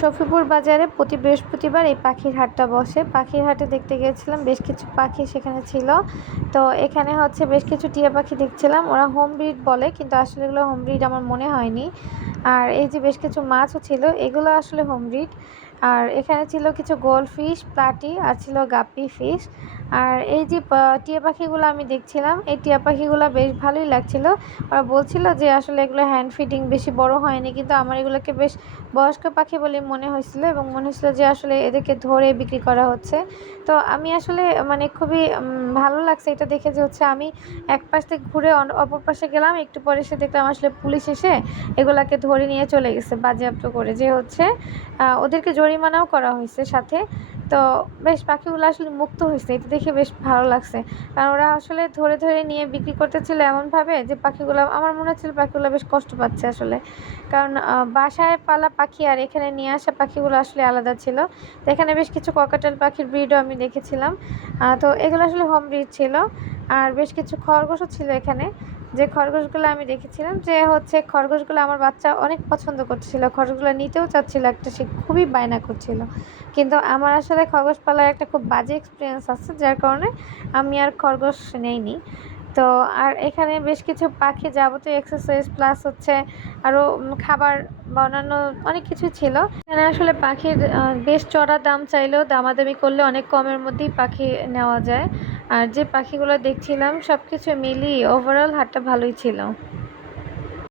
শফিপুর বাজারে প্রতি বৃহস্পতিবার এই পাখির হাটটা বসে। পাখির হাটে দেখতে গিয়েছিলাম, বেশ কিছু পাখি সেখানে ছিল। তো এখানে হচ্ছে বেশ কিছু টিয়া পাখি দেখছিলাম, ওরা হোম ব্রিড বলে, কিন্তু আসলে এগুলো হোম ব্রিড আমার মনে হয়নি। আর এই যে বেশ কিছু মাছও ছিল, এগুলো আসলে হোম ব্রিড। আর এখানে ছিল কিছু গোল্ড ফিশ, প্লাটি, আর ছিল গাপ্পি ফিশ। আর এই যে টিয়া পাখিগুলো আমি দেখছিলাম, এই টিয়া পাখিগুলো বেশ ভালোই লাগছিল। ওরা বলছিল যে আসলে এগুলো হ্যান্ড ফিডিং, বেশি বড় হয়নি, কিন্তু আমার এগুলোকে বেশ বয়স্ক পাখি বলে মনে হয়েছিল, এবং মনে হয়েছিল যে আসলে এদেরকে ধরে বিক্রি করা হচ্ছে। তো আমি আসলে মানে খুবই ভালো লাগছে এটা দেখে, যে হচ্ছে আমি এক পাশ থেকে ঘুরে অপর পাশে গেলাম, একটু পরে এসে দেখলাম আসলে পুলিশ এসে এগুলাকে ধরে নিয়ে চলে গেছে বাজেয়াপ্ত করে, যে হচ্ছে ওদেরকে জরিমানাও করা হয়েছে সাথে। তো বেশ পাখিগুলো আসলে মুক্ত হয়েছে, এটা দেখে বেশ ভালো লাগছে। কারণ ওরা আসলে ধরে ধরে নিয়ে বিক্রি করতেছিল এমনভাবে যে পাখিগুলো, আমার মনে হচ্ছিল পাখিগুলো বেশ কষ্ট পাচ্ছে আসলে। কারণ বাসায় পালা পাখি আর এখানে নিয়ে আসা পাখিগুলো আসলে আলাদা ছিল। তো এখানে বেশ কিছু ককাটেল পাখির ব্রিডও আমি দেখেছিলাম। তো এগুলো আসলে হোম ব্রিড ছিল। আর বেশ কিছু খরগোশও ছিল এখানে, যে খরগোশগুলো আমি দেখেছিলাম, যে হচ্ছে খরগোশগুলো আমার বাচ্চা অনেক পছন্দ করছিল, খরগোশগুলো নিতেও চাচ্ছিল একটা, সে খুবই বায়না করছিল। কিন্তু আমার আসলে খরগোশ পালার একটা খুব বাজে এক্সপিরিয়েন্স আছে, যার কারণে আমি আর খরগোশ নেইনি। তো আর এখানে বেশ কিছু পাখি যাবতীয় এক্সারসাইজ প্লাস হচ্ছে আরও খাবার বা অন্যান্য অনেক কিছু ছিল। এখানে আসলে পাখির বেশ চড়া দাম চাইলেও দামাদামি করলে অনেক কমের মধ্যেই পাখি নেওয়া যায়। আর যে পাখিগুলো দেখছিলাম সব কিছু মিলিয়ে ওভারঅল হাটটা ভালোই ছিল।